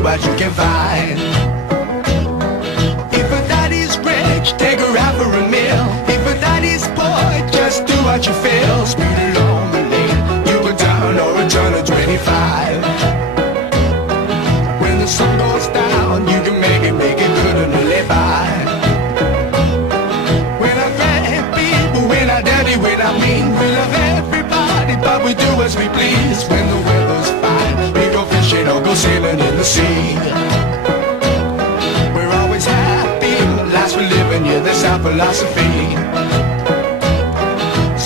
see what you can find. If a daddy's rich, take her out for a meal. If a daddy's poor, just do what you feel. Speed along the lane, you go down or a turn of 25. When the sun goes down, you can make it good and live by. When I grab people, when I daddy, when I mean, we love everybody, but we do as we please. When the weather's fine, we go fishing or go sailing in the sea. We're always happy, life's for living, yeah, that's our philosophy.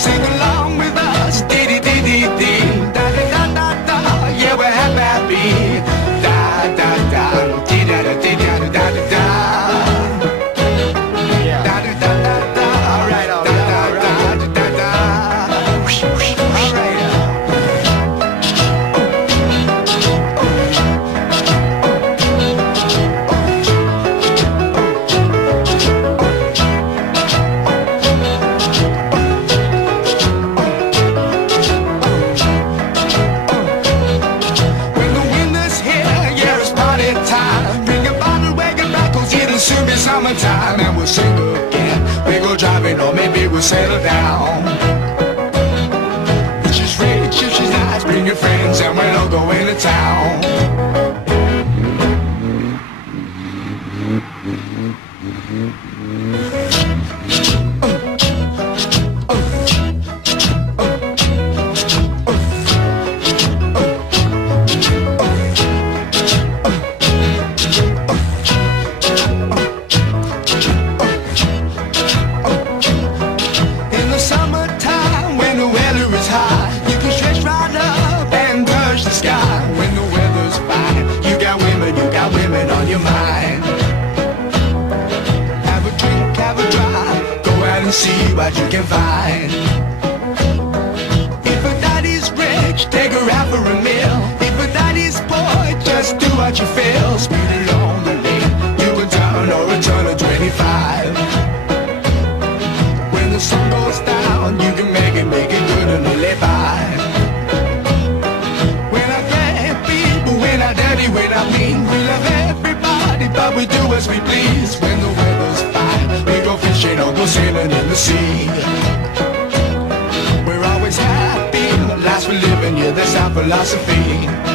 Sing along with us, dee-dee-dee-dee-dee, da-da-da-da-da, yeah, we're happy, da-da-da, dee-da-da-dee-da-da-da-da. Summertime and we'll sing again. We go driving or maybe we'll settle down. If she's rich, if she's nice, bring your friends and we'll all go into town. See what you can find. If a daddy's rich, take her out for a meal. If a daddy's poor, just do what you feel. Speed along the lane, you go down or a turn of 25. When the sun goes down, you can make it good and live by. When I grab people, when I daddy, when I mean, we love everybody, but we do as we please. When the weather's fine, we go fishing or go sailing in the sea. We're always happy, life's for living, yeah, that's our philosophy.